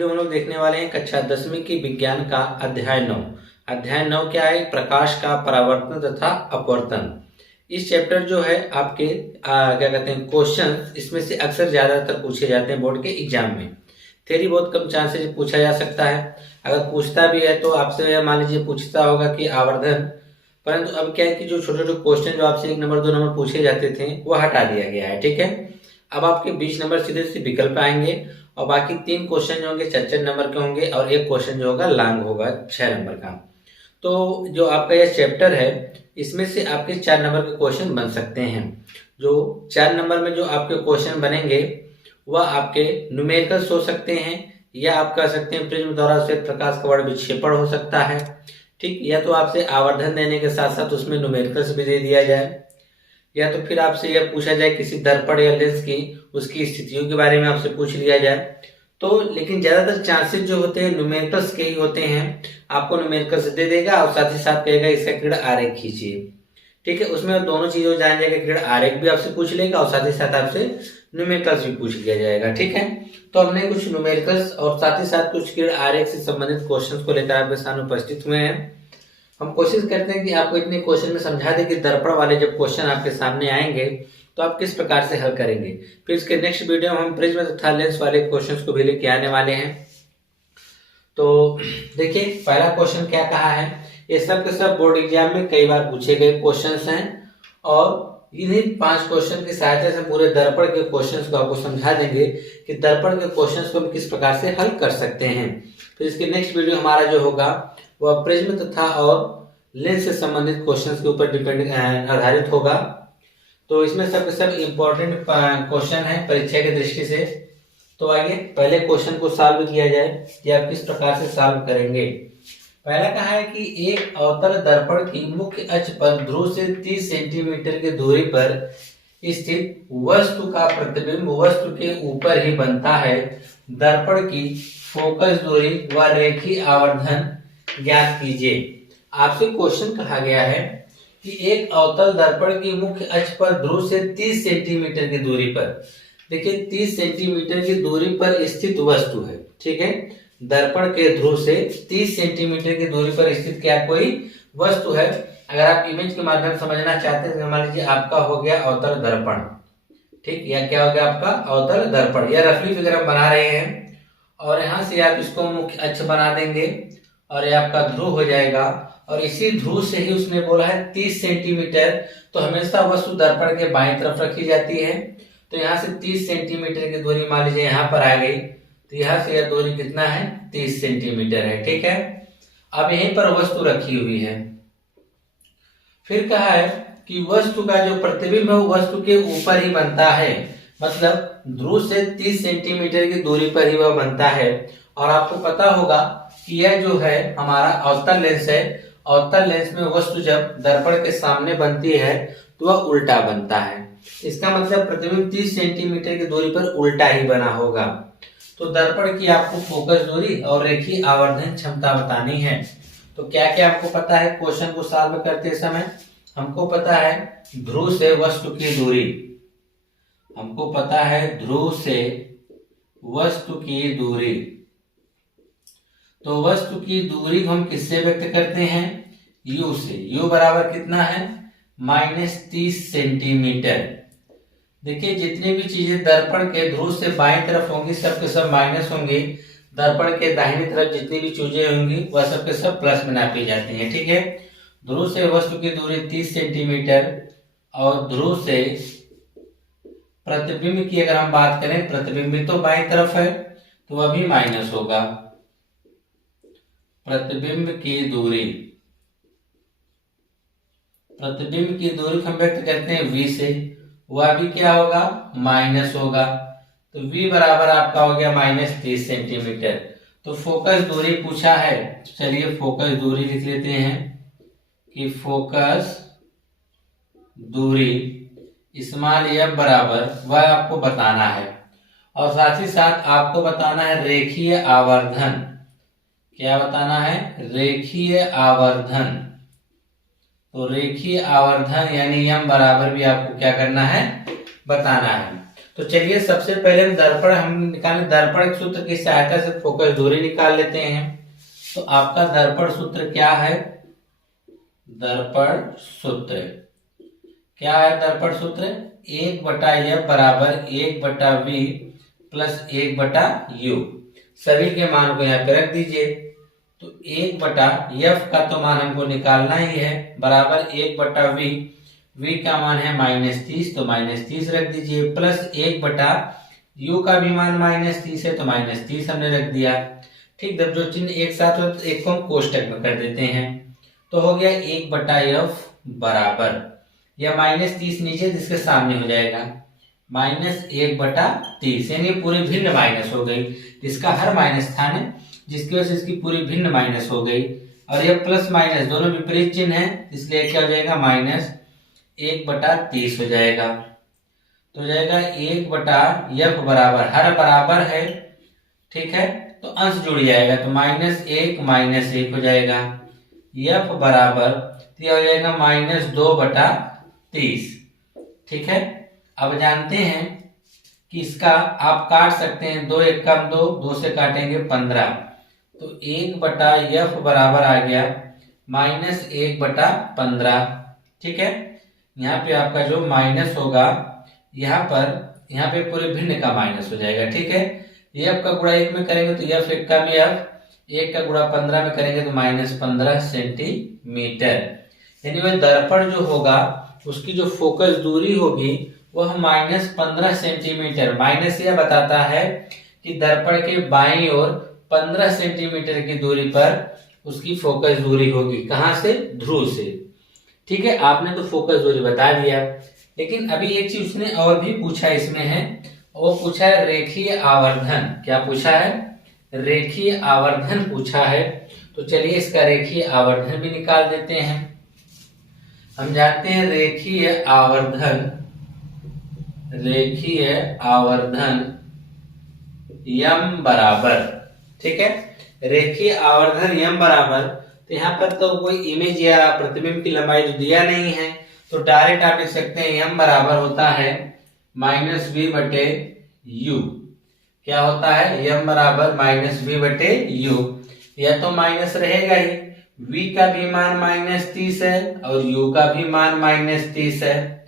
Video में हम लोग देखने वाले हैं कक्षा 10वीं की विज्ञान का अध्याय 9। अध्याय 9 क्या है? प्रकाश का परावर्तन तथा अपवर्तन। इस चैप्टर जो है आपके क्या कहते हैं क्वेश्चन इसमें से अक्सर ज्यादातर पूछे जाते हैं बोर्ड के एग्जाम में। थ्योरी बहुत कम चांसेस पूछा जा सकता है, अगर पूछता भी है तो आपसे मान लीजिए पूछता होगा कि आवर्धन, परंतु अब क्या है कि जो छोटे छोटे क्वेश्चन जो आपसे 1 नंबर 2 नंबर पूछे जाते थे वो हटा दिया गया है। ठीक है, अब आपके 20 नंबर सीधे सीधे विकल्प आएंगे और बाकी 3 क्वेश्चन जो होंगे 4 नंबर के होंगे और 1 क्वेश्चन जो होगा लॉन्ग होगा 6 नंबर का। तो जो आपका यह चैप्टर है इसमें से आपके 4 नंबर के क्वेश्चन बन सकते हैं। जो 4 नंबर में जो आपके क्वेश्चन बनेंगे वह आपके न्यूमेरिकल्स हो सकते हैं, या आप कह सकते हैं प्रिज्म द्वारा श्वेत प्रकाश का वर्ण विक्षेपण हो सकता है। ठीक, या तो आपसे आवर्धन देने के साथ साथ उसमें न्यूमेरिकल्स भी दे दिया जाए, या तो फिर आपसे यह पूछा जाए किसी दर्पण या लेंस की उसकी स्थितियों के बारे में आपसे पूछ लिया जाए। तो लेकिन ज्यादातर चांसेस जो होते हैं न्यूमेरिकल्स के ही होते हैं। आपको न्यूमेरिकल्स दे देगा और साथ ही साथ कहेगा इसका क्रीड़ा आरेख खींचिए। ठीक है, उसमें दोनों चीजों जान जाएगा, क्रीड़ा आरेख भी आपसे पूछ लेगा और साथ ही साथ आपसे न्यूमेरिकल्स भी पूछ लिया जाएगा। ठीक है, तो हमने कुछ न्यूमेरिकल्स और साथ ही साथ कुछ क्रीड़ा आरेख से संबंधित क्वेश्चन को लेकर आपके सामने उपस्थित हुए हैं। हम कोशिश करते हैं कि आपको इतने क्वेश्चन में समझा दें कि दर्पण वाले जब क्वेश्चन आपके सामने आएंगे तो आप किस प्रकार से हल करेंगे। फिर इसके नेक्स्ट वीडियो में हम प्रिज्म तथा लेंस वाले क्वेश्चंस को भी लेके आने वाले हैं। तो देखिए पहला क्वेश्चन क्या कहा है, ये सब के सब बोर्ड एग्जाम में कई बार पूछे गए क्वेश्चंस हैं और इन्हीं 5 क्वेश्चन की सहायता से पूरे दर्पण के क्वेश्चंस को आपको समझा देंगे कि दर्पण के क्वेश्चंस को हम किस प्रकार से हल कर सकते हैं। फिर इसके नेक्स्ट वीडियो हमारा जो होगा वह प्रिज्म तथा और लेंस से संबंधित क्वेश्चंस के ऊपर डिपेंड आधारित होगा। तो इसमें सब सब इम्पोर्टेंट क्वेश्चन है परीक्षा की दृष्टि से। तो आइए पहले क्वेश्चन को सॉल्व किया जाए कि आप किस प्रकार से सॉल्व करेंगे। पहला कहा है कि एक अवतल दर्पण की मुख्य अक्ष पर ध्रुव से 30 सेंटीमीटर की दूरी पर स्थित वस्तु का प्रतिबिंब वस्तु के ऊपर ही बनता है। दर्पण की फोकस दूरी व रेखीय आवर्धन ज्ञात कीजिए। आपसे क्वेश्चन कहा गया है कि एक अवतल दर्पण की मुख्य अक्ष पर ध्रुव से 30 सेंटीमीटर की दूरी पर, देखिए 30 सेंटीमीटर की दूरी पर स्थित वस्तु है। ठीक है, दर्पण के ध्रुव से 30 सेंटीमीटर की दूरी पर स्थित क्या कोई वस्तु है। अगर आप इमेज के माध्यम समझना चाहते हैं तो मान लीजिए आपका हो गया अवतल दर्पण। ठीक, या क्या हो गया आपका अवतल दर्पण, या रफली फिगर हम बना रहे हैं और यहाँ से आप इसको मुख्य अक्ष बना देंगे और ये आपका ध्रुव हो जाएगा। और इसी ध्रुव से ही उसने बोला है 30 सेंटीमीटर, तो हमेशा वस्तु दर्पण के बाईं तरफ रखी जाती है। तो यहाँ से 30 सेंटीमीटर की दूरी मान लीजिए यहाँ पर आ गई, तो यहाँ से यह दूरी कितना है 30 सेंटीमीटर है। ठीक है, अब यहीं पर वस्तु रखी हुई है। फिर कहा है कि वस्तु का जो प्रतिबिंब है वो वस्तु के ऊपर ही बनता है, मतलब ध्रुव से 30 सेंटीमीटर की दूरी पर ही वह बनता है। और आपको पता होगा कि यह जो है हमारा अवतल लेंस है, अवतल लेंस में वस्तु जब दर्पण के सामने बनती है तो वह उल्टा बनता है। इसका मतलब प्रतिबिंब 30 सेंटीमीटर की दूरी पर उल्टा ही बना होगा। तो दर्पण की आपको फोकस दूरी और रेखीय आवर्धन क्षमता बतानी है। तो क्या क्या आपको पता है क्वेश्चन को सॉल्व करते समय? हमको पता है ध्रुव से वस्तु की दूरी, हमको पता है ध्रुव से वस्तु की दूरी। तो वस्तु की दूरी को हम किससे व्यक्त करते हैं? u से। u बराबर कितना है? -30 सेंटीमीटर। देखिए जितनी भी चीजें दर्पण के ध्रुव से बाईं तरफ होंगी सब के सब माइनस होंगी, दर्पण के दाहिनी तरफ जितनी भी चीजें होंगी वह सब के सब प्लस में नापी जाती हैं। ठीक है, ध्रुव से वस्तु की दूरी 30 सेंटीमीटर और ध्रुव से प्रतिबिंब की अगर हम बात करें, प्रतिबिंब तो बाईं तरफ है तो वह भी माइनस होगा। प्रतिबिंब की दूरी, प्रतिबिंब की दूरी हम व्यक्त करते हैं v से, वह भी क्या होगा माइनस होगा। तो v बराबर आपका हो गया -30 सेंटीमीटर। तो फोकस दूरी पूछा है, चलिए फोकस दूरी लिख लेते हैं कि फोकस दूरी स्मॉल f बराबर वह आपको बताना है। और साथ ही साथ आपको बताना है रेखीय आवर्धन। क्या बताना है? रेखीय आवर्धन। तो रेखीय आवर्धन यानी m बराबर भी आपको क्या करना है बताना है। तो चलिए सबसे पहले हम निकालें दर्पण सूत्र की सहायता से फोकस दूरी निकाल लेते हैं। तो आपका दर्पण सूत्र क्या है? दर्पण सूत्र क्या है? दर्पण सूत्र 1/f बराबर 1/v प्लस 1/u। सभी के मान को यहाँ पे रख दीजिए। तो 1/f का तो मान हमको निकालना ही है, बराबर 1/v। v का मान है -30, तो -30 रख दीजिए, प्लस 1/u का भी मान -30 है, तो -30 हमने रख दिया। ठीक, जब जो चिन्ह एक साथ हो तो एक को हम कोष्टक में कर देते हैं। तो हो गया 1/f बराबर, या -30 नीचे जिसके सामने हो जाएगा -1/30, यानी पूरी भिन्न माइनस हो गई। इसका हर माइनस स्थान है, जिसकी वजह से इसकी पूरी भिन्न माइनस हो गई। और ये प्लस माइनस दोनों विपरीत चिन्ह है, इसलिए क्या हो जाएगा? -1/30 हो जाएगा। तो हो जाएगा 1/f बराबर, हर बराबर है, ठीक है, तो अंश जुड़ जाएगा, तो -1 हो जाएगा। f बराबर तो यह हो जाएगा -2/30। ठीक है, अब जानते हैं कि इसका आप काट सकते हैं, 2 1 कम 2, 2 से काटेंगे 15, तो 1/f बराबर आ गया -1/15। ठीक है, यहाँ पे आपका जो माइनस होगा, यहाँ पे पूरे भिन्न का माइनस हो जाएगा। ठीक है, f का गुणा 1 में करेंगे तो f 1 का भी f, 1 का गुणा 15 में करेंगे तो -15 सेंटीमीटर। यानी वह दर्पण जो होगा उसकी जो फोकस दूरी होगी वह -15 सेंटीमीटर। माइनस यह बताता है कि दर्पण के बाईं ओर 15 सेंटीमीटर की दूरी पर उसकी फोकस दूरी होगी। कहां से? ध्रुव से। ठीक है, आपने तो फोकस दूरी बता दिया, लेकिन अभी एक चीज उसने और भी पूछा इसमें है, वो पूछा है रेखीय आवर्धन। क्या पूछा है? रेखीय आवर्धन पूछा है। तो चलिए इसका रेखीय आवर्धन भी निकाल देते हैं। हम जानते हैं रेखीय आवर्धन यम बराबर, ठीक है, रेखीय आवर्धन यम बराबर, तो यहाँ पर तो कोई इमेज या प्रतिबिंब की लंबाई जो दिया नहीं है, तो डायरेक्ट आप लिख सकते हैं यम बराबर होता है -v/u। क्या होता है? यम बराबर -v/u। यह तो माइनस रहेगा ही, v का भी मान -30 है और u का भी मान -30 है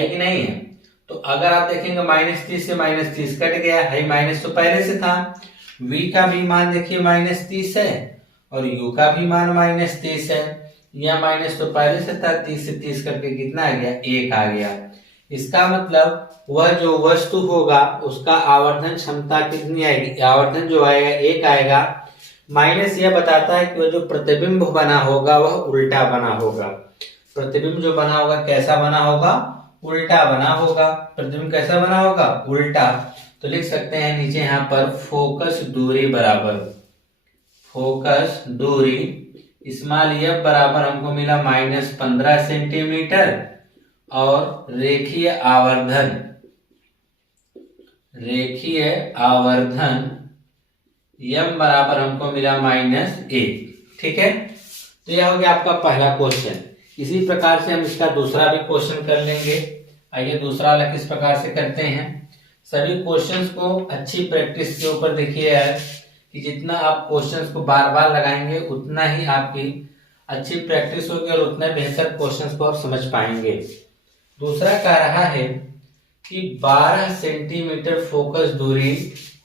कि नहीं है? तो अगर आप देखेंगे -30 से -30 कट गया है, माइनस तो पहले से था। v का भी मान देखिए -30 है और u का भी मान -30 है। यह माइनस तो पहले से था, 30 से 30 करके कितना आ गया? 1 आ गया। इसका मतलब वह जो वस्तु होगा उसका आवर्धन क्षमता कितनी आएगी? आवर्धन जो आएगा 1 आएगा। माइनस यह बताता है कि वह जो प्रतिबिंब बना होगा वह उल्टा बना होगा। प्रतिबिंब जो बना होगा कैसा बना होगा? उल्टा बना होगा। प्रतिबिंब कैसा बना होगा? उल्टा। तो लिख सकते हैं नीचे यहाँ पर फोकस दूरी बराबर, फोकस दूरी स्मॉल f बराबर हमको मिला -15 सेंटीमीटर, और रेखीय आवर्धन यम बराबर हमको मिला -1। ठीक है, तो यह हो गया आपका पहला क्वेश्चन। इसी प्रकार से हम इसका दूसरा भी क्वेश्चन कर लेंगे। आइए दूसरा वाला किस प्रकार से करते हैं। सभी क्वेश्चंस को अच्छी प्रैक्टिस के ऊपर देखिए यार, कि जितना आप क्वेश्चंस को बार बार लगाएंगे उतना ही आपकी अच्छी प्रैक्टिस होगी और उतना बेहतर क्वेश्चंस को आप समझ पाएंगे। दूसरा कह रहा है कि 12 सेंटीमीटर फोकस दूरी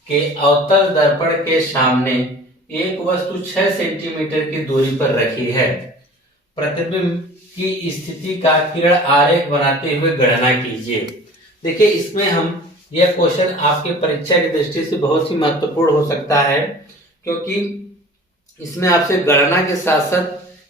के अवतल दर्पण के सामने एक वस्तु 6 सेंटीमीटर की दूरी पर रखी है। प्रतिबिंब की स्थिति का किरण आरेख बनाते हुए गणना कीजिए। देखिए इसमें हम यह क्वेश्चन आपके परीक्षा की दृष्टि से बहुत ही महत्वपूर्ण हो सकता है, क्योंकि इसमें आपसे गणना के साथ साथ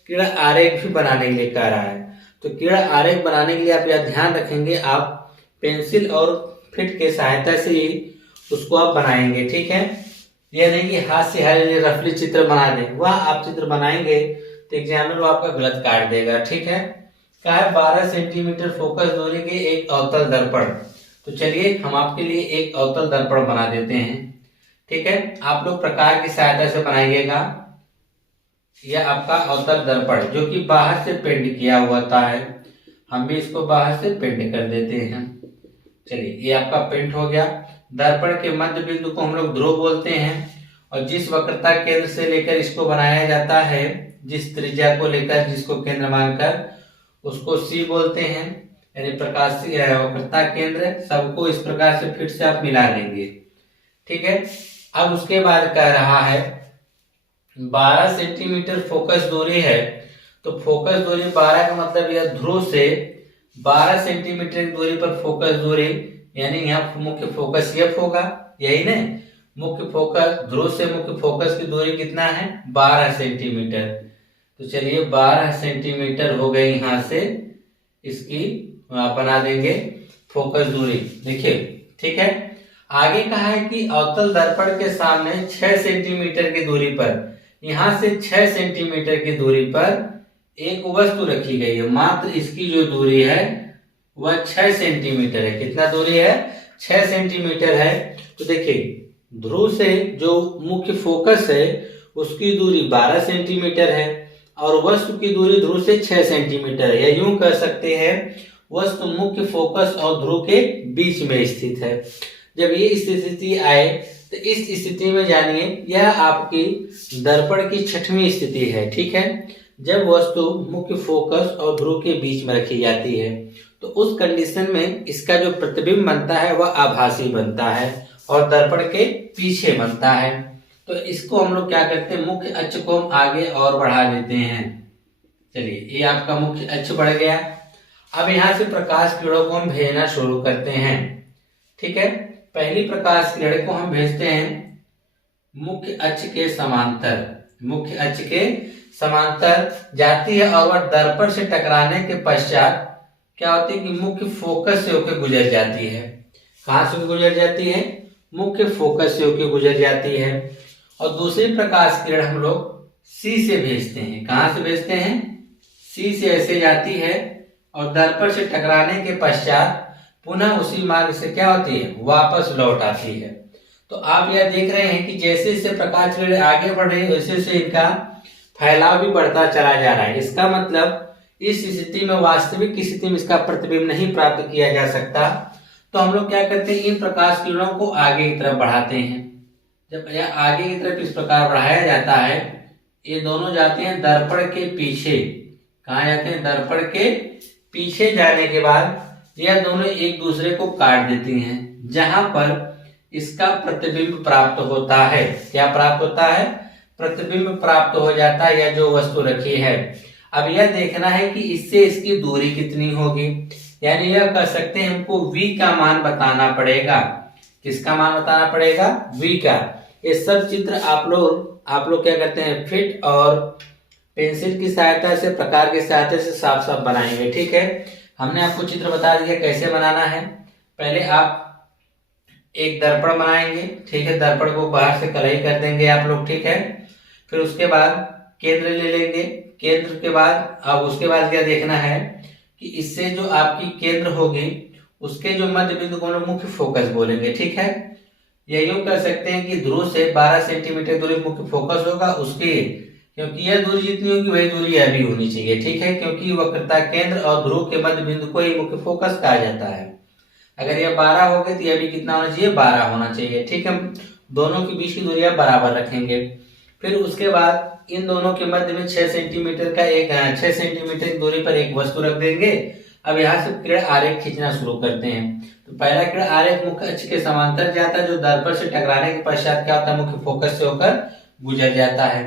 किरण आरेख भी बनाने के लिए कह रहा है। तो किरण आरेख बनाने के लिए आप यह ध्यान रखेंगे, आप पेंसिल और फिट के सहायता से ही उसको आप बनाएंगे। ठीक है, यह नहीं कि हाथ से रफली चित्र बना दें, वह आप चित्र बनाएंगे तो एग्जामिनर आपका गलत काट देगा। ठीक है, क्या है? 12 सेंटीमीटर फोकस दूरी के एक अवतल दर्पण। तो चलिए हम आपके लिए एक अवतल दर्पण बना देते हैं। ठीक है, आप लोग प्रकार की सहायता से बनाइएगा। यह आपका अवतल दर्पण जो कि बाहर से पेंट किया हुआ है, हम भी इसको बाहर से पेंट कर देते हैं। चलिए ये आपका प्रिंट हो गया। दर्पण के मध्य बिंदु को हम लोग ध्रुव बोलते हैं और जिस वक्रता केंद्र से लेकर इसको बनाया जाता है, जिस त्रिज्या को लेकर जिसको केंद्र मानकर, उसको सी बोलते हैं, यानी प्रकाशीय वक्रता केंद्र। सबको इस प्रकार से फिर से आप मिला लेंगे, ठीक है। अब उसके बाद कह रहा है 12 सेंटीमीटर फोकस दूरी है, तो फोकस दूरी 12 का मतलब यह ध्रुव से 12 सेंटीमीटर की दूरी पर फोकस दूरी, यानी यहाँ मुख्य फोकस एफ होगा, यही ना। मुख्य फोकस ध्रुव से मुख्य फोकस की दूरी कितना है? 12 सेंटीमीटर। तो चलिए 12 सेंटीमीटर हो गई यहाँ से इसकी बना देंगे फोकस दूरी, देखिए, ठीक है। आगे कहा है कि अवतल दर्पण के सामने 6 सेंटीमीटर की दूरी पर, यहां से 6 सेंटीमीटर की दूरी पर एक वस्तु रखी गई है। मात्र इसकी जो दूरी है वह 6 सेंटीमीटर है। कितना दूरी है? 6 सेंटीमीटर है। तो देखिए ध्रुव से जो मुख्य फोकस है उसकी दूरी 12 सेंटीमीटर है और वस्तु की दूरी ध्रुव से 6 सेंटीमीटर है। या यूं कह सकते हैं वस्तु मुख्य फोकस और ध्रुव के बीच में स्थित है। जब ये स्थिति आए तो इस स्थिति में जानिए यह आपकी दर्पण की छठवीं स्थिति है, ठीक है। जब वस्तु मुख्य फोकस और ध्रुव के बीच में रखी जाती है तो उस कंडीशन में इसका जो प्रतिबिंब बनता है वह आभासी बनता है और दर्पण के पीछे बनता है। तो इसको हम लोग क्या करते हैं, मुख्य अक्ष को हम आगे और बढ़ा लेते हैं। चलिए ये आपका मुख्य अक्ष बढ़ गया। अब यहाँ से प्रकाश किरणों को हम भेजना शुरू करते हैं, ठीक है। पहली प्रकाश किरण को हम भेजते हैं मुख्य अक्ष के समांतर, मुख्य अक्ष के समांतर जाती है और वह दर्पण से टकराने के पश्चात क्या होती है कि मुख्य फोकस से होकर गुजर जाती है। कहां से गुजर जाती है? मुख्य फोकस से होकर गुजर जाती है। और दूसरी प्रकाश किरण हम लोग सी से भेजते हैं। कहां से भेजते हैं? सी से ऐसे जाती है और दर्पण से टकराने के पश्चात पुनः उसी मार्ग से क्या होती है, वापस लौट आती है। तो आप यह देख रहे हैं कि जैसे जैसे प्रकाश किरण आगे बढ़ रही है वैसे वैसे इनका फैलाव भी बढ़ता चला जा रहा है। इसका मतलब इस स्थिति में वास्तविक स्थिति में इसका प्रतिबिंब नहीं प्राप्त किया जा सकता। तो हम लोग क्या करते हैं, इन प्रकाश किरणों को आगे की तरफ बढ़ाते हैं। जब यह आगे की तरफ इस प्रकार बढ़ाया जाता है, ये दोनों जाते हैं दर्पण के पीछे। कहाँ जाते हैं? दर्पण के पीछे जाने के बाद यह दोनों एक दूसरे को काट देती हैं, जहां पर इसका प्रतिबिंब प्राप्त होता है। क्या प्राप्त होता है? प्रतिबिंब प्राप्त हो जाता है, यह जो वस्तु रखी है। अब यह देखना है कि इससे इसकी दूरी कितनी होगी, यानी यह कह सकते हैं हमको v का मान बताना पड़ेगा। किसका मान बताना पड़ेगा? v का। ये सब चित्र आप लोग क्या करते हैं, फिट और पेंसिल की सहायता से, प्रकार की सहायता से साफ साफ बनाएंगे, ठीक है। हमने आपको चित्र बता दिया कैसे बनाना है। पहले आप एक दर्पण बनाएंगे, ठीक है। दर्पण को बाहर से कलई कर देंगे आप लोग, ठीक है। फिर उसके बाद केंद्र ले लेंगे। केंद्र के बाद अब उसके बाद क्या देखना है कि इससे जो आपकी केंद्र होगी उसके जो मध्य बिंदु को हम मुख्य फोकस बोलेंगे, ठीक है। ये यूं कर सकते हैं कि ध्रुव से 12 सेंटीमीटर दूरी मुख्य फोकस होगा उसकी, क्योंकि यह दूरी जितनी होगी वही दूरी यह भी होनी चाहिए, ठीक है। क्योंकि वक्रता केंद्र और ध्रुव के मध्य बिंदु को ही मुख्य फोकस कहा जाता है। अगर यह 12 हो गए तो यह भी कितना होना चाहिए? 12 होना चाहिए, ठीक है। दोनों के बीच की दूरी आप बराबर रखेंगे। फिर उसके बाद इन दोनों के मध्य में 6 सेंटीमीटर की दूरी पर एक वस्तु रख देंगे। अब यहाँ से किरण आरेख खींचना शुरू करते हैं। तो पहला किरण आरेख मुख्य अक्ष के समांतर जाता है, जो दर्पण से टकराने के पश्चात क्या होता है, मुख्य फोकस से होकर गुजर जाता है।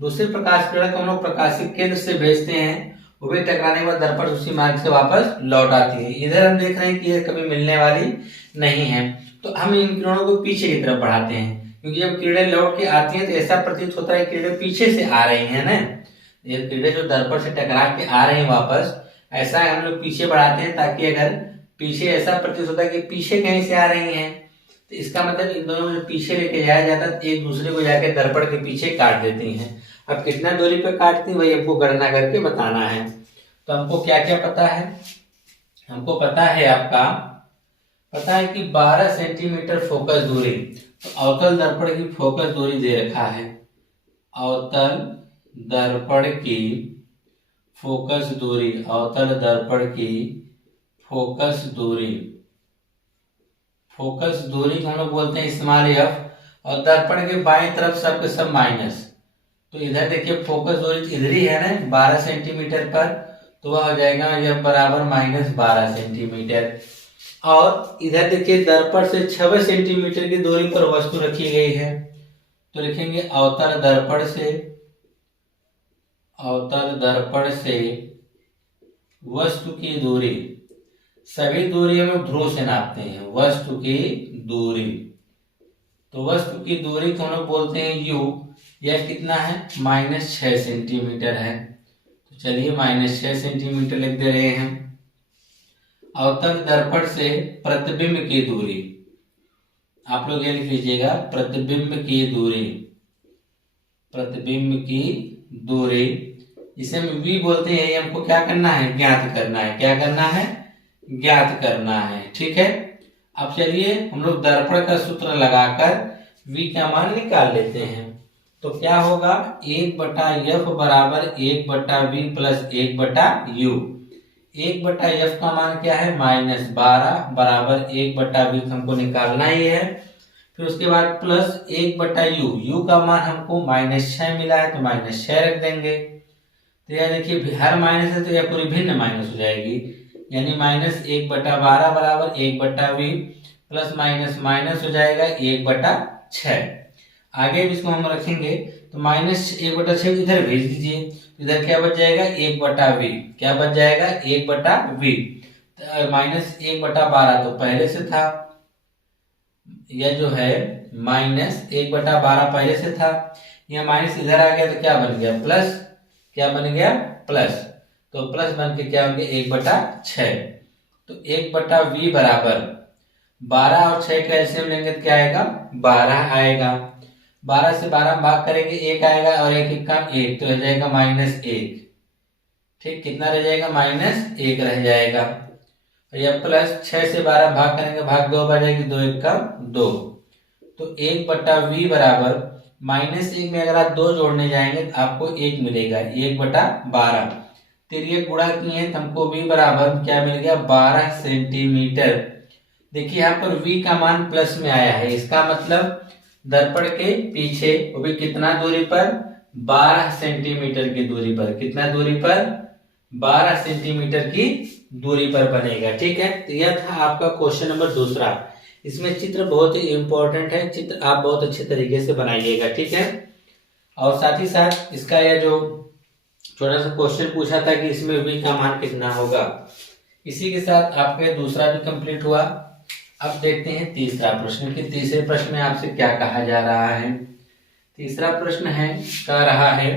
दूसरे प्रकाश किरण को हम लोग प्रकाशित केंद्र से भेजते हैं, वो भी टकराने के बाद दर्पण उसी मार्ग से वापस लौट आती है। इधर हम देख रहे हैं कि यह कभी मिलने वाली नहीं है, तो हम इन किरणों को पीछे की तरफ बढ़ाते हैं, क्योंकि जब किरणें लौट के आती हैं तो ऐसा प्रतीत होता है किरणें पीछे से आ रही हैं ना। ये किरणें जो दर्पण से टकरा के आ रहे हैं वापस, ऐसा हम लोग पीछे बढ़ाते हैं, ताकि अगर पीछे ऐसा प्रतीत होता है कि पीछे कहीं से आ रही हैं तो इसका मतलब इन दोनों में पीछे लेके जाया जाता है, एक दूसरे को जाके दर्पण के पीछे काट देती हैं। अब कितना दूरी पे काटती हैं वही हमको गणना करके बताना है। तो हमको क्या क्या पता है? हमको पता है कि 12 सेंटीमीटर फोकस दूरी। तो अवतल दर्पण की फोकस दूरी दे रखा है, अवतल दर्पण की फोकस दूरी, अवतल दर्पण की फोकस दूरी फोकस दूरी को हम लोग बोलते हैं स्मॉल एफ, और दर्पण के बाएं तरफ सबके सब माइनस। तो इधर देखिए फोकस दूरी इधर ही है ना 12 सेंटीमीटर पर, तो वह हो जाएगा एफ बराबर -12 सेंटीमीटर। और इधर देखिए दर्पण से 6 सेंटीमीटर की दूरी पर वस्तु रखी गई है, तो लिखेंगे अवतल दर्पण से वस्तु की दूरी, सभी दूरी हम ध्रुव से नापते हैं, वस्तु की दूरी। तो वस्तु की दूरी को हम लोग बोलते हैं यू, यह कितना है -6 सेंटीमीटर है, तो चलिए -6 सेंटीमीटर लिख दे रहे हैं। अवतल दर्पण से प्रतिबिंब की दूरी, आप लोग ये लिख लीजिएगा, प्रतिबिंब की दूरी इसे हम v बोलते हैं, ये हमको क्या करना है, ज्ञात करना है। क्या करना है, ज्ञात करना है, ठीक है। अब चलिए हम लोग दर्पण का सूत्र लगाकर v का मान निकाल लेते हैं। तो क्या होगा, 1/f बराबर 1/v प्लस 1/u। 1/f का मान क्या है, -12 बराबर 1/v हमको निकालना ही है। फिर उसके बाद प्लस 1/u, u का मान हमको -6 मिला है, तो -6 रख देंगे। तो यह देखिए हर माइनस है तो यह पूरी भिन्न माइनस हो जाएगी, यानी -1/12 बराबर 1/v प्लस माइनस हो जाएगा 1/6। आगे भी इसको हम रखेंगे तो -1/6 इधर भेज दीजिए, इधर क्या बच जाएगा 1/v, क्या बच जाएगा 1/v। -1/12 तो पहले से था, यह जो है -1/12 पहले से था, यह माइनस इधर आ गया तो क्या बन गया प्लस, क्या बन गया प्लस, तो प्लस बन के क्या होंगे 1/6। तो 1/v बराबर 12 और 6 का एलसीएम लेंगे तो क्या आएगा 12 आएगा। 12 से 12 भाग करेंगे 1 आएगा, और 1 का 1 तो रह जाएगा -1। ठीक, कितना रह जाएगा -1 रह जाएगा। या प्लस 6 से 12 भाग करेंगे, भाग 2 बच जाएगी, 2 1 का 2। तो 1/v बराबर -1 में अगर आप 2 जोड़ने जाएंगे तो आपको 1 मिलेगा, 1/12। तिर्यक गुणा किए तो हमको v बराबर क्या मिल गया 12 सेंटीमीटर। देखिए यहाँ पर v का मान प्लस में आया है, इसका मतलब दर्पण के पीछे वो भी कितना दूरी पर, 12 सेंटीमीटर की दूरी पर, कितना दूरी पर 12 सेंटीमीटर की दूरी पर बनेगा। ठीक है, तो यह था आपका क्वेश्चन नंबर दूसरा। इसमें चित्र बहुत ही इंपॉर्टेंट है, चित्र आप बहुत अच्छे तरीके से बनाइएगा, ठीक है। और साथ ही साथ इसका यह जो छोटा सा क्वेश्चन पूछा था कि इसमें v का मान कितना होगा, इसी के साथ आपका दूसरा भी कंप्लीट हुआ। अब देखते हैं तीसरा प्रश्न कि तीसरे प्रश्न में आपसे क्या कहा जा रहा है। तीसरा प्रश्न है, कह रहा है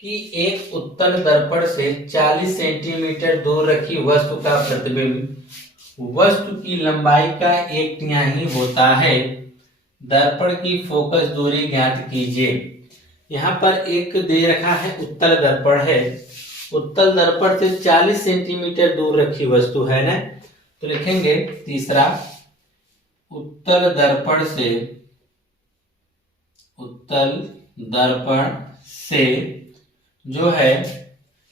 कि एक उत्तल दर्पण से 40 सेंटीमीटर दूर रखी वस्तु का प्रतिबिंब वस्तु की लंबाई का 1/3 होता है, दर्पण की फोकस दूरी ज्ञात कीजिए। यहाँ पर एक दे रखा है उत्तल दर्पण है, उत्तल दर्पण से 40 सेंटीमीटर दूर रखी वस्तु है ना, तो लिखेंगे तीसरा, उत्तल दर्पण से जो है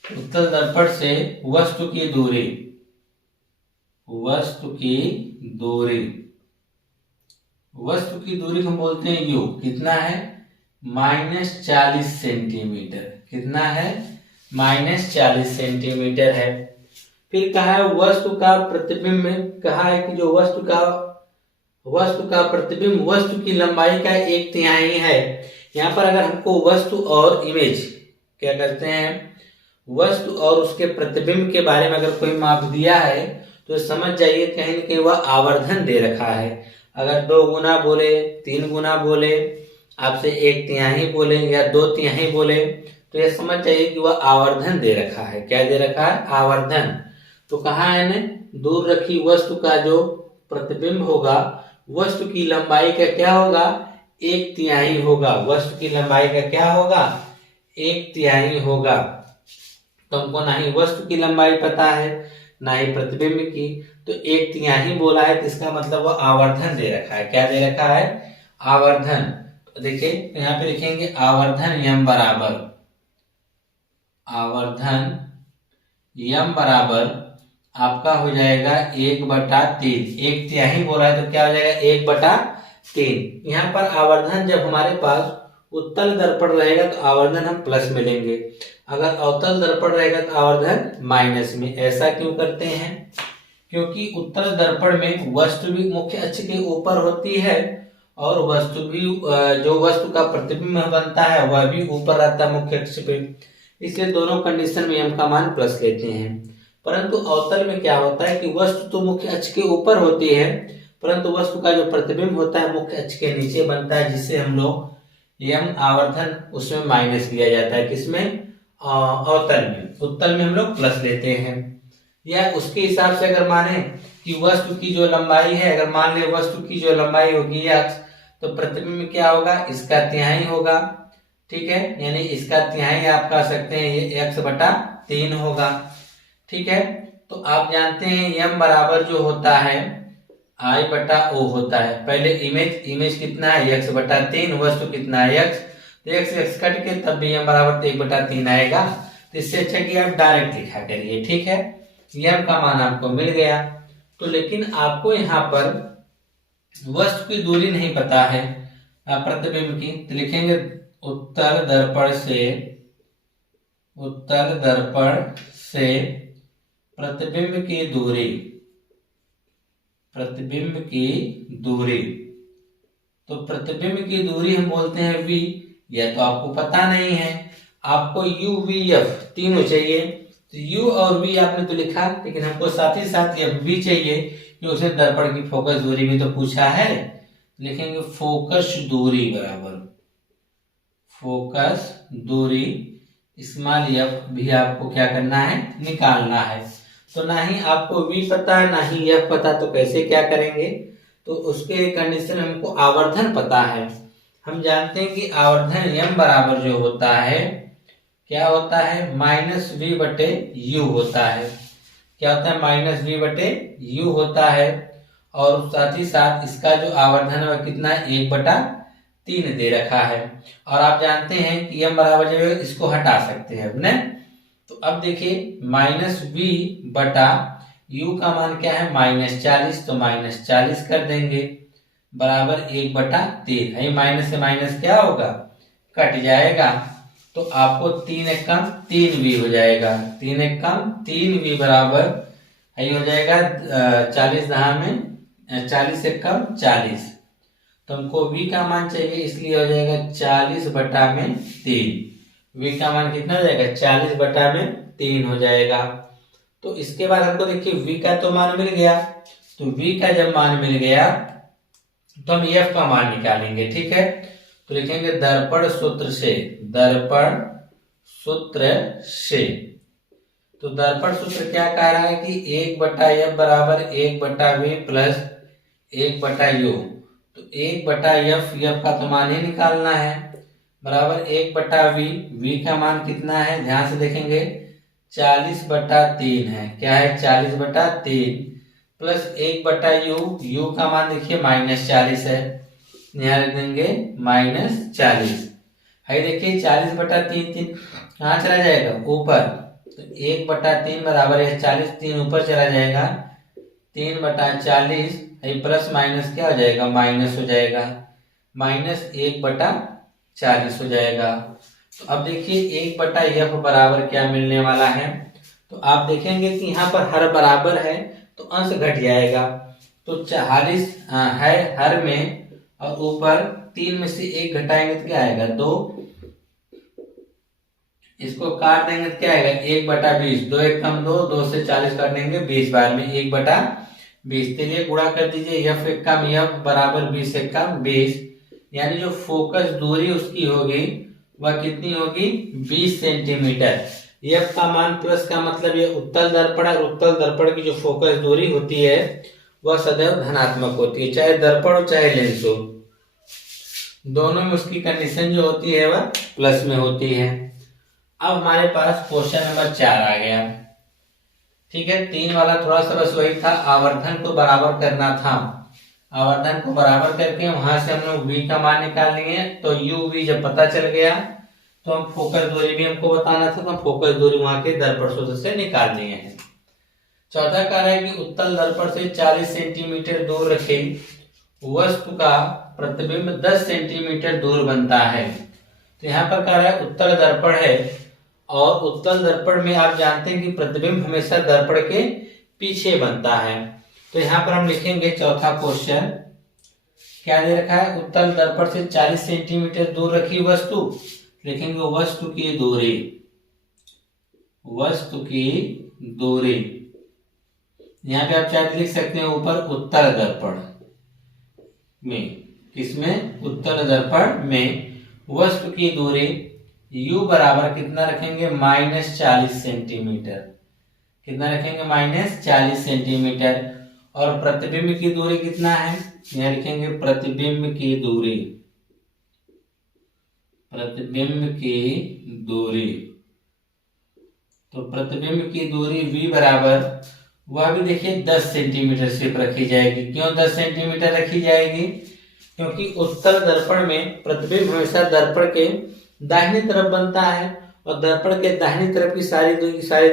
उत्तल दर्पण से वस्तु की दूरी हम बोलते हैं u, कितना है -40 सेंटीमीटर, कितना है -40 सेंटीमीटर है। फिर कहा है वस्तु का प्रतिबिंब, कहा है कि जो वस्तु का प्रतिबिंब वस्तु की लंबाई का 1/3 है। यहाँ पर अगर हमको वस्तु और इमेज क्या करते हैं, वस्तु और उसके प्रतिबिंब के बारे में अगर कोई माप दिया है तो समझ जाइए कहीं न कहीं वह आवर्धन दे रखा है। अगर 2 गुना बोले, 3 गुना बोले, आपसे 1/3 बोले या 2/3 बोले, तो यह समझ जाइए कि वह आवर्धन दे रखा है। क्या दे रखा है, आवर्धन। तो कहा है ना, दूर रखी वस्तु का जो प्रतिबिंब होगा वस्तु की लंबाई का क्या होगा 1/3 होगा, वस्तु की लंबाई का क्या होगा 1/3 होगा। तो हमको ना ही वस्तु की लंबाई पता है ना ही प्रतिबिंब की, तो 1/3 बोला है, तो इसका मतलब वो आवर्धन दे रखा है। क्या दे रखा है, आवर्धन। तो देखिए यहाँ पे लिखेंगे आवर्धन यम बराबर आपका हो जाएगा 1/3। 1/3 बोला है तो क्या हो जाएगा 1/3। यहाँ पर आवर्धन जब हमारे पास उत्तल दर्पण रहेगा तो आवर्धन हम प्लस में लेंगे, अगर अवतल दर्पण रहेगा तो आवर्धन माइनस में। ऐसा क्यों करते हैं? क्योंकि उत्तल दर्पण में वस्तु भी मुख्य अक्ष के ऊपर होती है और वस्तु भी जो वस्तु का प्रतिबिंब बनता है वह भी ऊपर रहता है मुख्य अक्ष पे, इसलिए दोनों कंडीशन में हम का मान प्लस लेते हैं। परंतु अवतल में क्या होता है कि वस्तु तो मुख्य अक्ष के ऊपर होती है परंतु वस्तु का जो प्रतिबिंब होता है मुख्य अक्ष के नीचे बनता है, जिसे हम लोग यम आवर्धन उसमें माइनस लिया जाता है। किसमें? अवतल में। उत्तल में हम लोग प्लस लेते हैं। या उसके हिसाब से अगर माने कि वस्तु की जो लंबाई है, अगर मान ले वस्तु की जो लंबाई होगी x, तो प्रतिबिंब क्या होगा? इसका तिहाई होगा। ठीक है, यानी इसका तिहाई आप कह सकते हैं ये x/3 होगा। ठीक है, तो आप जानते हैं m बराबर जो होता है I/O होता है। पहले इमेज कितना है? x/3, वस्तु कितना है? x, तो x कट के तब भी m बराबर 1/3 आएगा। तो इससे अच्छा कि आप डायरेक्ट लिखा करिए। ठीक है, m का मान आपको मिल गया। तो लेकिन आपको यहाँ पर वस्तु की दूरी नहीं पता है प्रतिबिंब की, तो लिखेंगे उत्तल दर्पण से प्रतिबिंब की दूरी। तो प्रतिबिंब की दूरी हम बोलते हैं v। यह तो आपको पता नहीं है, आपको u v f तीनों चाहिए। तो u और v आपने तो लिखा, लेकिन हमको साथ ही साथ f भी चाहिए कि उसने दर्पण की फोकस दूरी भी तो पूछा है। लिखेंगे फोकस दूरी बराबर फोकस दूरी स्मॉल f भी आपको क्या करना है? निकालना है। तो ना ही आपको v पता है ना ही f पता, तो कैसे क्या करेंगे? तो उसके कंडीशन हमको आवर्धन पता है। हम जानते हैं कि आवर्धन m बराबर जो होता है क्या होता है? -v/u होता है। क्या होता है? -v/u होता है। और साथ ही साथ इसका जो आवर्धन है वह कितना है? 1/3 दे रखा है। और आप जानते हैं कि m बराबर जो है इसको हटा सकते हैं अपने। तो अब देखिए -v/u का मान क्या है? -40, तो -40 कर देंगे बराबर 1/3। है माइनस से माइनस क्या होगा? कट जाएगा। तो आपको 3 एक कम 3v हो जाएगा। 3 एक कम 3v बराबर यही हो जाएगा 40 दहा में 40 एक कम 40। तो हमको v का मान चाहिए, इसलिए हो जाएगा 40/3। v का मान कितना हो जाएगा? 40/3 हो जाएगा। तो इसके बाद हमको देखिए v का तो मान मिल गया। तो v का जब मान मिल गया तो हम f का मान निकालेंगे। ठीक है, तो लिखेंगे दर्पण सूत्र से। तो दर्पण सूत्र क्या कह रहा है कि 1/f बराबर 1/v प्लस 1/u। तो 1/f का तो मान ही निकालना है बराबर 1/v। v का मान कितना है? ध्यान से देखेंगे 40/3 है। क्या है? 40/3 प्लस 1/u। u का मान देखिए -40 है, यहाँ रख देंगे -40। है देखिए 40/3 कहाँ चला जाएगा? ऊपर। तो 1/3 बराबर है 40, 3 ऊपर चला जाएगा 3/40 प्लस माइनस क्या हो जाएगा? माइनस हो जाएगा, -1/40 हो जाएगा। तो अब देखिए 1/f बराबर क्या मिलने वाला है? तो आप देखेंगे कि यहाँ पर हर बराबर है तो अंश घट जाएगा। तो 40 है हर में और ऊपर 3 में से 1 घटाएंगे तो क्या आएगा? 2। इसको काट देंगे तो क्या आएगा? 1/20। 2 एक कम 2, 2 से 40 काट देंगे 20 बार में 1/20। चलिए गुणा कर दीजिए f एक कम f बराबर 20 एक कम 20, यानी जो फोकस दूरी उसकी होगी वह कितनी होगी? 20 सेंटीमीटर। f का मान प्लस का मतलब ये उत्तल दर्पण और उत्तल दर्पण की जो फोकस दूरी होती है वह सदैव धनात्मक होती है, चाहे दर्पण हो चाहे लेंस हो, दोनों में उसकी कंडीशन जो होती है वह प्लस में होती है। अब हमारे पास क्वेश्चन नंबर 4 आ गया। ठीक है, 3 वाला थोड़ा सा बस वही था, आवर्धन को बराबर करना था। आवर्धन को बराबर करके वहां से हम लोग v का मान निकाल लेंगे। तो u v जब पता चल गया तो हम फोकस दूरी भी हमको बताना था, तो हम फोकस दूरी वहां के दर्पण सूत्र से निकाल लिए हैं। चौथा कार्य है कि उत्तल दर्पण से 40 सेंटीमीटर दूर रखे वस्तु का प्रतिबिंब 10 सेंटीमीटर दूर बनता है। तो यहाँ पर कह रहा है उत्तल दर्पण है और उत्तल दर्पण में आप जानते हैं कि प्रतिबिंब हमेशा दर्पण के पीछे बनता है। तो यहाँ पर हम लिखेंगे चौथा क्वेश्चन क्या दे रखा है, उत्तल दर्पण से 40 सेंटीमीटर दूर रखी वस्तु, लिखेंगे वस्तु की दूरी, वस्तु की दूरी। यहाँ पे आप चाहे लिख सकते हैं ऊपर उत्तल दर्पण में, किसमें, उत्तल दर्पण में वस्तु की दूरी u बराबर कितना रखेंगे, -40 सेंटीमीटर। कितना रखेंगे, -40 सेंटीमीटर। और प्रतिबिंब की दूरी कितना है, यहाँ लिखेंगे प्रतिबिंब की दूरी, प्रतिबिंब की दूरी। तो प्रतिबिंब की दूरी v बराबर, वह भी देखिए 10 सेंटीमीटर सिर्फ रखी जाएगी। क्यों 10 सेंटीमीटर रखी जाएगी, क्योंकि उत्तल दर्पण में प्रतिबिंब हमेशा दर्पण के दाहिनी तरफ बनता है और दर्पण के दाहिनी तरफ की सारी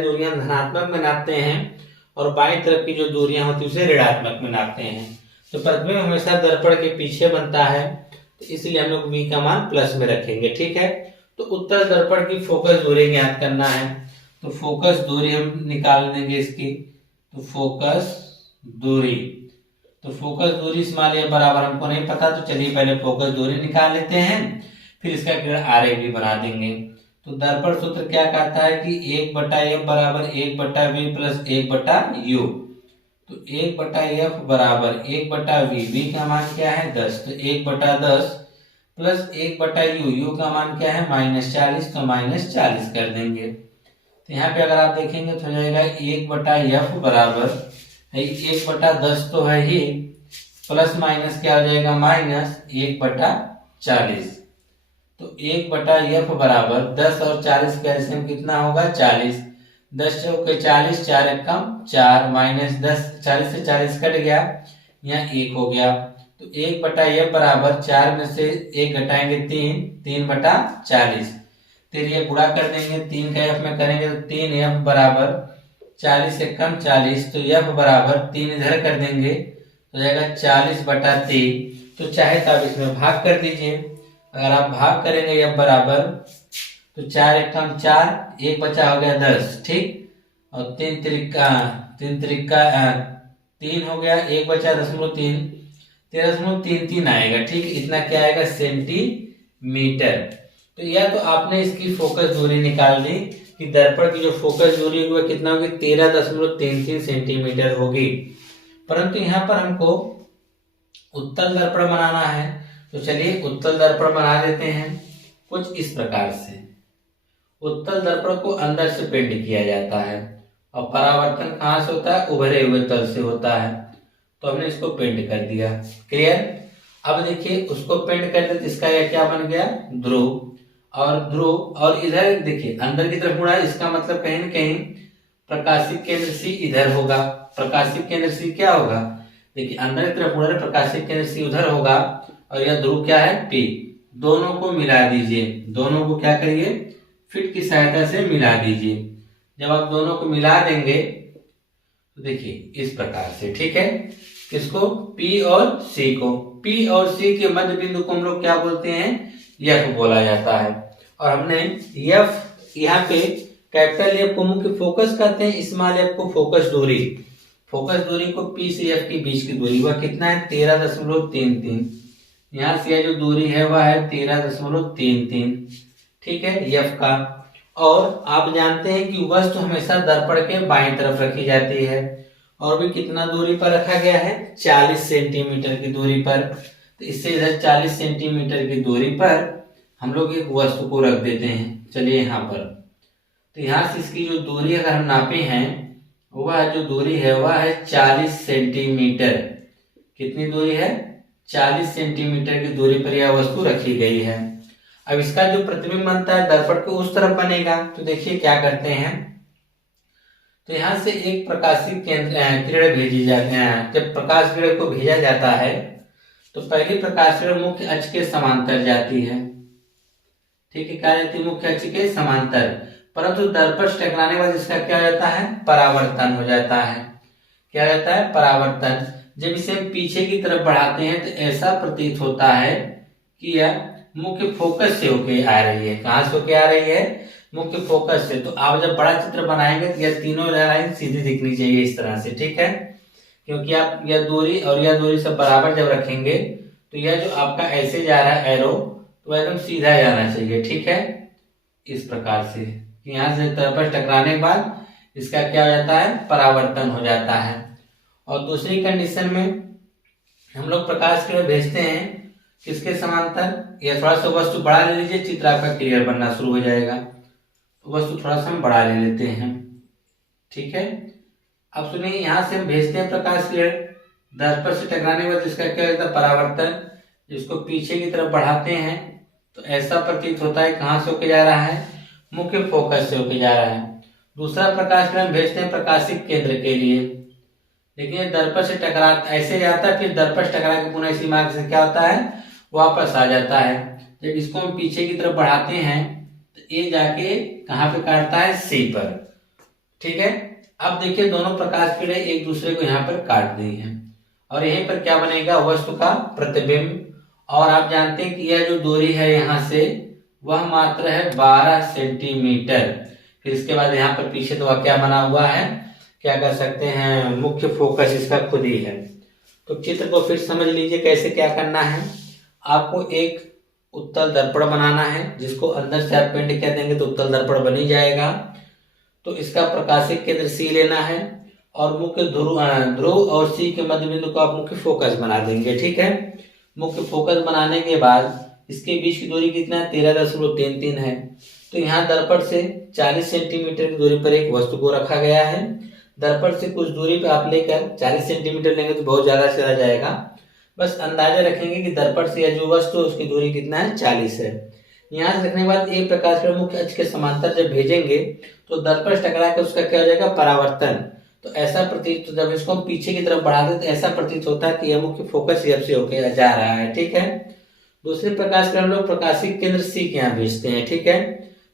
दूरियां धनात्मक में नापते हैं और बाईं तरफ की जो दूरियां होती है उसे ऋणात्मक में नापते हैं। तो प्रतिबिंब हमेशा दर्पण के पीछे बनता है, तो इसलिए हम लोग v का मान प्लस में रखेंगे। ठीक है, तो उत्तल दर्पण की फोकस दूरी ज्ञात करना है, तो फोकस दूरी हम निकाल देंगे इसकी। तो फोकस दूरी, तो फोकस दूरी स्मॉल ए बराबर हमको नहीं पता, तो चलिए पहले फोकस दूरी निकाल लेते हैं, फिर इसका किरण आरेख भी बना देंगे। तो दर्पण सूत्र क्या कहता है कि 1/f बराबर 1/v प्लस 1/u। तो 1/f बराबर 1/v, v का मान क्या है 10, तो 1/10 प्लस 1/u, u का मान क्या है -40, तो -40 कर देंगे। तो यहाँ पे अगर आप देखेंगे तो हो जाएगा 1/f बराबर 1/10 तो है ही, प्लस माइनस क्या हो जाएगा -1/40। तो 1/f बराबर 10 और 40 का एलसीएम कितना होगा 40। 10 चौके 40, 4 एकम 4, -10, 40 से 40 कट गया, यहाँ 1 हो गया। तो 1/f बराबर 4 में से 1 घटाएंगे 3/40। फिर ये गुणा कर देंगे 3 का f में करेंगे तो 3f बराबर 40 से कम 40, तो f बराबर 3 इधर कर देंगे तो जाएगा 40/3। तो चाहे तो आप इसमें भाग कर दीजिए, अगर आप भाग करेंगे f बराबर तो 4 एकम 4, 1 बचा हो गया 10, ठीक, और 3 त्रिका 3 हो गया, 1 बचा 0.3, 13.33 आएगा। ठीक, इतना क्या आएगा सेंटीमीटर। तो या तो आपने इसकी फोकस दूरी निकाल दी कि दर्पण की जो फोकस दूरी होगी वह कितना होगी 13.33 सेंटीमीटर होगी, परंतु यहाँ पर हमको उत्तल दर्पण बनाना है। तो चलिए उत्तल दर्पण बना देते हैं कुछ इस प्रकार से। उत्तल दर्पण को अंदर से पेंट किया जाता है और परावर्तन कहाँ से होता है, उभरे हुए तल से होता है। तो हमने इसको पेंट कर दिया, क्लियर। अब देखिए उसको पेंट कर दिया, इसका यह क्या बन गया ध्रुव, और ध्रुव, और इधर देखिए अंदर की तरफ मुड़ा है, इसका मतलब कहीं न कहीं प्रकाशिक केंद्र सी इधर होगा। प्रकाशिक केंद्र सी क्या होगा, देखिए अंदर की तरफ मुड़ा है, प्रकाशिक केंद्र सी उधर होगा और यह ध्रुव क्या है P। दोनों को मिला दीजिए, दोनों को क्या करिए फिट की सहायता से मिला दीजिए। जब आप दोनों को मिला देंगे तो देखिए इस प्रकार से, ठीक है। किसको, P और C को। P और C के मध्य बिंदु को हम लोग क्या बोलते हैं, F बोला जाता है। और हमने F यहाँ पे कैपिटल F को मुख्य फोकस कहते हैं, स्मॉल f को फोकस दूरी। फोकस दूरी को P से F के बीच की दूरी वह कितना है 13.33। यहाँ से जो दूरी है वह है 13.33, ठीक है F का। और आप जानते हैं कि वस्तु हमेशा दर्पण के बाईं तरफ रखी जाती है और भी कितना दूरी पर रखा गया है 40 सेंटीमीटर की दूरी पर। तो इससे इधर 40 सेंटीमीटर की दूरी पर हम लोग एक वस्तु को रख देते हैं। चलिए यहाँ पर, तो यहाँ से इसकी जो दूरी अगर हम नापे हैं वह जो दूरी है वह है 40 सेंटीमीटर। कितनी दूरी है 40 सेंटीमीटर की दूरी पर यह वस्तु रखी गई है। अब इसका जो प्रतिबिंब बनता है दर्पण के उस तरफ बनेगा। तो देखिए क्या करते हैं, तो यहाँ से एक प्रकाशिक किरण भेजी जाती है। जब प्रकाश किरण को भेजा जाता है तो पहली प्रकाश किरण मुख्य अक्ष के समांतर जाती है, ठीक है, क्या जाती है मुख्य अक्ष के समांतर। परंतु दर्पण से टकराने के बाद इसका क्या हो जाता है, परावर्तन हो जाता है। क्या हो जाता है, परावर्तन। जब इसे हम पीछे की तरफ बढ़ाते हैं तो ऐसा प्रतीत होता है कि यह मुख्य फोकस से होके आ रही है। कहां से होके आ रही है, मुख्य फोकस से। तो आप जब बड़ा चित्र बनाएंगे तो यह तीनों लाइन सीधी दिखनी चाहिए इस तरह से, ठीक है। क्योंकि आप यह दूरी और यह दूरी सब बराबर जब रखेंगे तो यह जो आपका ऐसे जा रहा है एरो, तो एकदम सीधा जाना चाहिए, ठीक है। इस प्रकार से यहाँ से दर्पण टकराने के बाद इसका क्या हो जाता है, परावर्तन हो जाता है। और दूसरी कंडीशन में हम लोग प्रकाश किरण भेजते हैं किसके समांतर, या थोड़ा सा वस्तु बड़ा ले लीजिए, चित्र आपका क्लियर बनना शुरू हो जाएगा। तो वस्तु थोड़ा सा हम बड़ा ले लेते हैं, ठीक है। अब सुनिए, यहाँ से हम भेजते हैं प्रकाश किरण, दर्पण से टकराने के बाद इसका क्या होता है, परावर्तन। जिसको पीछे की तरफ बढ़ाते हैं तो ऐसा प्रतीत होता है कहां से होके जा रहा है, मुख्य फोकस से होके जा रहा है। दूसरा प्रकाश किरण भेजते हैं प्रकाशिक केंद्र के लिए, लेकिन ये दर्पण से टकरा ऐसे जाता है, फिर दर्पण से टकरा के पुनः इसी मार्ग से क्या होता है, वापस आ जाता है। जब इसको हम पीछे की तरफ बढ़ाते हैं तो ये जाके कहां पे काटता है, सी पर, ठीक है। अब देखिए दोनों प्रकाश किरणें एक दूसरे को यहाँ पर काट दी हैं और यहीं पर क्या बनेगा, वस्तु का प्रतिबिंब। और आप जानते हैं कि यह जो दूरी है यहाँ से वह मात्र है 12 सेंटीमीटर। फिर इसके बाद यहाँ पर पीछे तो क्या बना हुआ है, क्या कर सकते हैं, मुख्य फोकस इसका खुद ही है। तो चित्र को फिर समझ लीजिए कैसे क्या करना है। आपको एक उत्तल दर्पण बनाना है, जिसको अंदर से आप पेंट कर देंगे तो उत्तल दर्पण बन ही जाएगा। तो इसका प्रकाशिक केंद्र सी लेना है और मुख्य ध्रुव और सी के मध्य बिंदु को आप मुख्य फोकस बना देंगे, ठीक है। मुख्य फोकस बनाने के बाद इसके बीच की दूरी कितना है, 13.33 है। तो यहाँ दर्पण से 40 सेंटीमीटर की दूरी पर एक वस्तु को रखा गया है। दर्पण से कुछ दूरी पे आप लेकर 40 सेंटीमीटर लेंगे तो बहुत ज्यादा चला जाएगा। बस अंदाजा रखेंगे कि दर्पण से यह जो वस्तु है उसकी दूरी कितना है, 40 है। यहाँ से रखने के बाद एक प्रकाश किरण मुख्य अक्ष के समांतर जब भेजेंगे तो दर्पण से टकरा के उसका क्या हो जाएगा, परावर्तन। तो ऐसा प्रतीत, जब इसको हम पीछे की तरफ बढ़ाते तो ऐसा प्रतीत होता है कि यह मुख्य फोकस से होकर जा रहा है, ठीक है। दूसरे प्रकाश किरण लोग प्रकाशिक केंद्र सी के यहाँ भेजते हैं, ठीक है।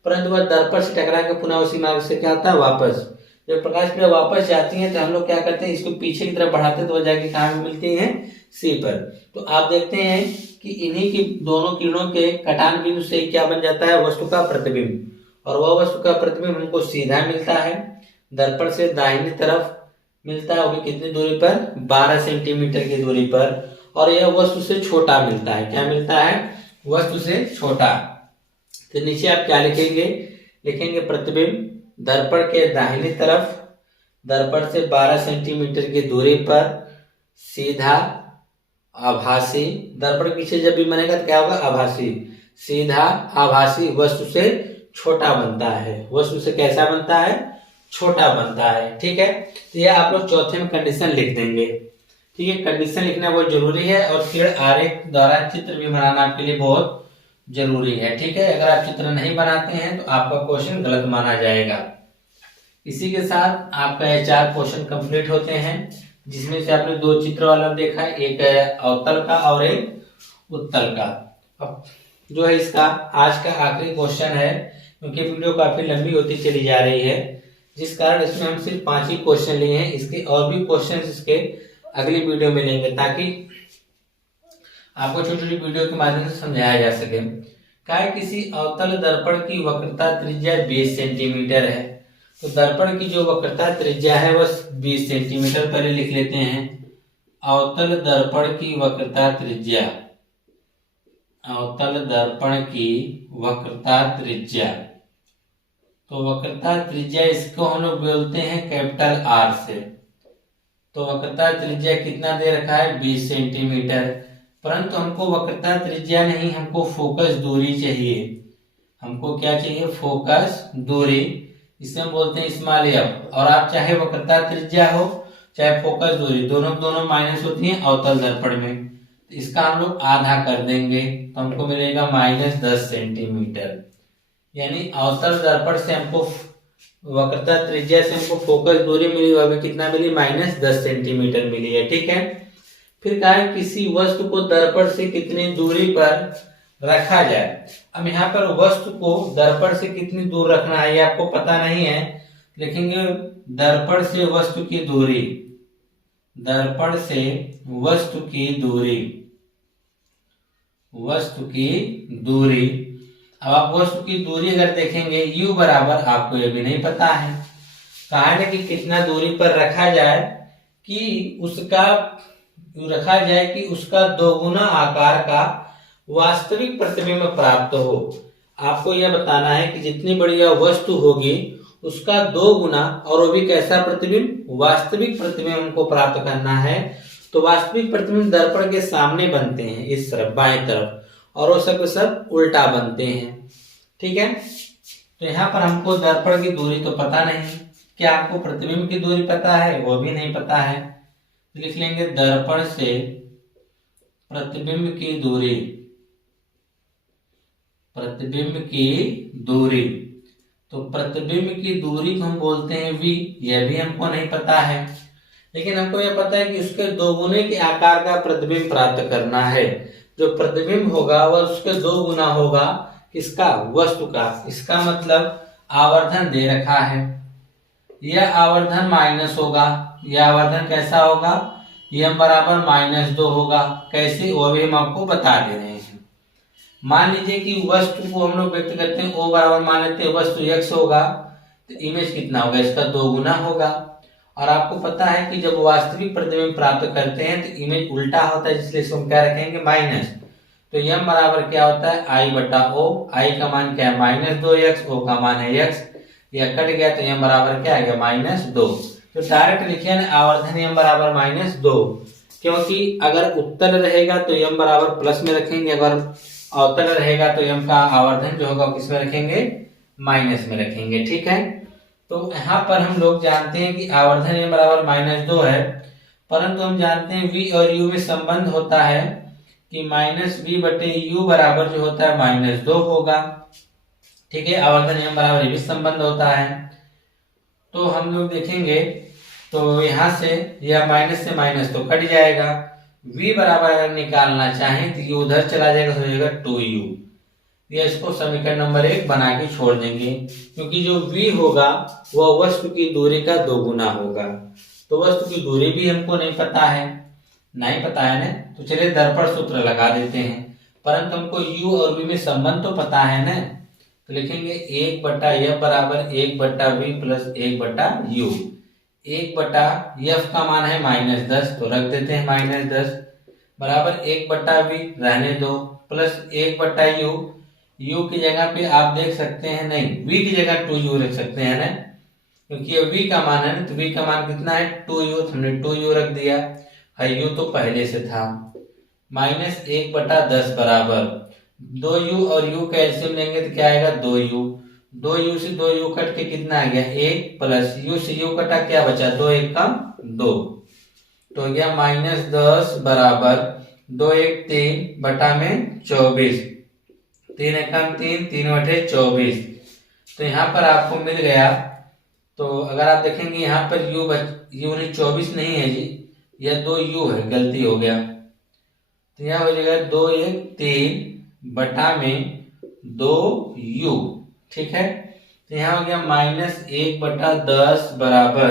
परंतु वह दर्पण से टकरा के पुनः उसी मार्ग से क्या होता है, वापस। जब प्रकाश किरण वापस जाती हैं तो हम लोग क्या करते हैं, इसको पीछे की तरफ बढ़ाते हैं तो वह जाके कहाँ मिलती है, सी पर। तो आप देखते हैं कि इन्हीं की दोनों किरणों के कटान बिंदु से क्या बन जाता है, वस्तु का प्रतिबिंब। और वह वस्तु का प्रतिबिंब हमको सीधा मिलता है, दर्पण से दाहिनी तरफ मिलता है, वो भी कितनी दूरी पर, 12 सेंटीमीटर की दूरी पर। और यह वस्तु से छोटा मिलता है, क्या मिलता है, वस्तु से छोटा। तो नीचे आप क्या लिखेंगे, लिखेंगे प्रतिबिंब दर्पण के दाहिनी तरफ, दर्पण से 12 सेंटीमीटर की दूरी पर सीधा आभासी, दर्पण पीछे जब भी बनेगा तो क्या होगा, आभासी, सीधा आभासी वस्तु से छोटा बनता है। वस्तु से कैसा बनता है, छोटा बनता है, ठीक है। तो यह आप लोग चौथे में कंडीशन लिख देंगे, ठीक है। कंडीशन लिखना बहुत जरूरी है और फिर आरेख द्वारा चित्र भी बनाना आपके लिए बहुत जरूरी है, ठीक है। अगर आप चित्र नहीं बनाते हैं तो आपका क्वेश्चन गलत माना जाएगा। इसी के साथ आपका ये 4 क्वेश्चन कंप्लीट होते हैं, जिसमें से आपने 2 चित्र वाला देखा है, एक है अवतल का और एक उत्तल का। अब जो है इसका आज का आखिरी क्वेश्चन है, क्योंकि वीडियो काफी लंबी होती चली जा रही है, जिस कारण इसमें हम सिर्फ 5 ही क्वेश्चन लिए हैं। इसके और भी क्वेश्चन इसके अगली वीडियो में लेंगे, ताकि आपको छोटी छोटी वीडियो के माध्यम से समझाया जा सके। क्या है, किसी अवतल दर्पण की वक्रता त्रिज्या 20 सेंटीमीटर है। तो दर्पण की जो वक्रता त्रिज्या है वह 20 सेंटीमीटर, पहले लिख लेते हैं। अवतल दर्पण की वक्रता त्रिज्या, अवतल दर्पण की वक्रता त्रिज्या, तो वक्रता त्रिज्या इसको हम लोग बोलते हैं कैपिटल आर से। तो वक्रता त्रिज्या कितना दे रखा है, 20 सेंटीमीटर। परंतु हमको वक्रता त्रिज्या नहीं, हमको फोकस दूरी चाहिए। हमको क्या चाहिए, फोकस दूरी, इसे हम बोलते हैं स्मॉल एफ। और आप चाहे वक्रता त्रिज्या हो चाहे फोकस दूरी, दोनों माइनस होती है अवतल दर्पण में। तो इसका हम लोग आधा कर देंगे तो हमको मिलेगा -10 सेंटीमीटर। यानी अवतल दर्पण से हमको वक्रता त्रिज्या से हमको फोकस दूरी मिली, वह भी कितना मिली, -10 सेंटीमीटर मिली है, ठीक है। फिर कहा है किसी वस्तु को दर्पण से कितनी दूरी पर रखा जाए। अब यहाँ पर वस्तु को दर्पण से कितनी दूर रखना है ये आपको पता नहीं है, लिखेंगे दर्पण से वस्तु की दूरी, दर्पण से वस्तु की दूरी, वस्तु की दूरी। अब आप वस्तु की दूरी अगर देखेंगे u बराबर, आपको ये भी नहीं पता है, कहा है ना कि कितना दूरी पर रखा जाए कि उसका दोगुना आकार का वास्तविक प्रतिबिंब प्राप्त हो। आपको यह बताना है कि जितनी बड़ी यह वस्तु होगी उसका 2 गुना, और वो भी कैसा प्रतिबिंब, वास्तविक प्रतिबिंब हमको प्राप्त करना है। तो वास्तविक प्रतिबिंब दर्पण के सामने बनते हैं, इस तरफ बाएं तरफ, और वो सब उल्टा बनते हैं। ठीक है, तो यहाँ पर हमको दर्पण की दूरी तो पता नहीं, क्या आपको प्रतिबिंब की दूरी पता है, वो भी नहीं पता है। तो लिख लेंगे दर्पण से प्रतिबिंब की दूरी, प्रतिबिंब की दूरी। तो प्रतिबिंब की दूरी को हम बोलते हैं v, यह भी हमको नहीं पता है, लेकिन हमको यह पता है कि उसके 2 गुने के आकार का प्रतिबिंब प्राप्त करना है। जो प्रतिबिंब होगा वह उसके 2 गुना होगा, किसका, वस्तु का। इसका मतलब आवर्धन दे रखा है, यह आवर्धन माइनस होगा, यह आवर्धन कैसा होगा, m बराबर -2 होगा। कैसे, वो भी हम आपको बता दे रहे हैं। मान लीजिए कि वस्तु को हम लोग व्यक्त करते हैं, O बराबर मान लेते हैं वस्तु x होगा, तो इमेज कितना होगा, इसका 2 गुना होगा। और आपको पता है कि जब वास्तविक प्रतिबिंब प्राप्त करते हैं तो इमेज उल्टा होता है, इसलिए इसको हम क्या रखेंगे, माइनस। तो m बराबर क्या होता है, I बटा O, I का मान क्या है -2x, O का मान है x, यह कट गया तो m बराबर क्या आ गया -2। तो डायरेक्ट लिखिए ना आवर्धन m बराबर -2, क्योंकि अगर उत्तल रहेगा तो m बराबर प्लस में रखेंगे, अगर अवतल रहेगा तो m का आवर्धन जो होगा किसमें रखेंगे, माइनस में रखेंगे। ठीक है, तो यहाँ पर हम लोग जानते हैं कि आवर्धन m बराबर -2 है, परंतु हम जानते हैं v और u में संबंध होता है कि -v बटे u बराबर जो होता है -2 होगा। ठीक है, आवर्धन m बराबर ये भी संबंध होता है। तो हम लोग देखेंगे तो यहाँ से यह माइनस से माइनस तो कट जाएगा, v बराबर अगर निकालना चाहें तो ये उधर चला जाएगा, तो हो जाएगा 2u। या इसको समीकरण नंबर 1 बना के छोड़ देंगे, क्योंकि जो v होगा वह वस्तु की दूरी का 2 गुना होगा। तो वस्तु की दूरी भी हमको नहीं पता है ना, तो चलिए दर्पण सूत्र लगा देते हैं, परंतु हमको u और v में संबंध तो पता है ना। तो लिखेंगे 1 बटा f बराबर 1 बटा v प्लस 1 बटा u। 1 बटा f का मान है -10, तो रख देते हैं -10 बराबर 1 बटा v रहने दो, प्लस 1 बटा u की जगह पे आप देख सकते हैं, नहीं v की जगह 2u रख सकते हैं ना, क्योंकि ये v का मान है ना, तो v का मान कितना है 2u, हमने 2u रख दिया है, u तो पहले से था। -1 बटा 10 बराबर 2u और u का एलसीएम लेंगे तो क्या आएगा 2u, 2u से 2u कट के कितना आ गया 1, प्लस u से u कटा क्या बचा 2 1 का 2, तो गया -10 बराबर 2 1 3 बटा में 24, 3 1 3 3 बटे 24। तो यहाँ पर आपको मिल गया। तो अगर आप देखेंगे यहाँ पर u 24 नहीं है जी, यह 2u है, गलती हो गया। तो यहाँ हो जाएगा 2 1 3 बटा में 2u। ठीक है, तो यहाँ हो गया -1 बटा 10 बराबर,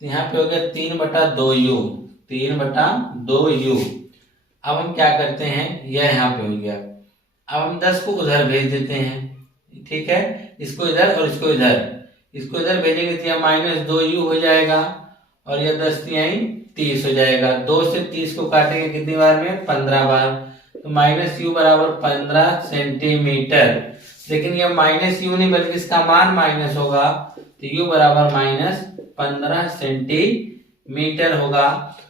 तो यहाँ पे हो गया 3 बटा 2u, 3 बटा 2u। अब हम क्या करते हैं, यह यहाँ पे हो गया, अब हम 10 को उधर भेज देते हैं। ठीक है, इसको इधर और इसको इधर भेजेंगे तो यह -2u हो जाएगा, और यह 10 यही 30 हो जाएगा। 2 से 30 को काटेंगे कितनी बार में, 15 बार, तो -u बराबर 15 सेंटीमीटर। लेकिन यह -u नहीं बल्कि इसका मान माइनस होगा, तो u बराबर -15 सेंटीमीटर होगा।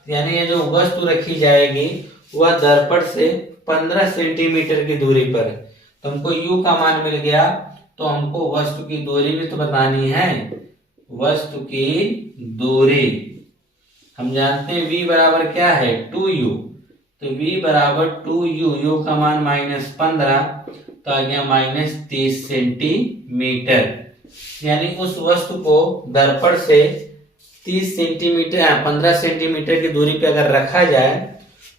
यानी ये जो वस्तु रखी जाएगी वह दर्पण से 15 सेंटीमीटर की दूरी पर। तो हमको u का मान मिल गया, तो हमको वस्तु की दूरी भी तो बतानी है। वस्तु की दूरी हम जानते हैं v बराबर क्या है 2u, तो v बराबर 2u, u का मान -15, तो आ गया -30 सेंटीमीटर। यानी उस वस्तु को दर्पण से 30 सेंटीमीटर 15 सेंटीमीटर की दूरी पे अगर रखा जाए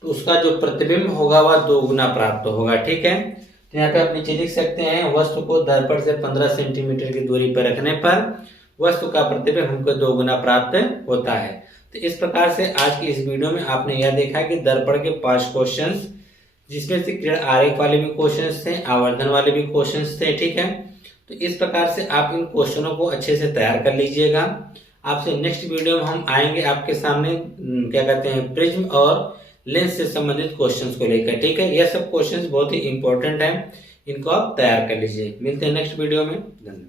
तो उसका जो प्रतिबिंब होगा वह 2 गुना प्राप्त होगा। ठीक है, तो यहाँ पे आप नीचे लिख सकते हैं, वस्तु को दर्पण से 15 सेंटीमीटर की दूरी पर रखने पर वस्तु का प्रतिबिंब हमको 2 गुना प्राप्त होता है। तो इस प्रकार से आज की इस वीडियो में आपने यह देखा कि दर्पण के 5 क्वेश्चंस, जिसमें से किरण आरेख वाले भी क्वेश्चंस थे, आवर्धन वाले भी क्वेश्चंस थे। ठीक है, तो इस प्रकार से आप इन क्वेश्चनों को अच्छे से तैयार कर लीजिएगा। आपसे नेक्स्ट वीडियो में हम आएंगे आपके सामने क्या कहते हैं प्रिज्म और लेंस से संबंधित क्वेश्चंस को लेकर। ठीक है, यह सब क्वेश्चंस बहुत ही इंपॉर्टेंट हैं, इनको आप तैयार कर लीजिए। मिलते हैं नेक्स्ट वीडियो में। धन्यवाद।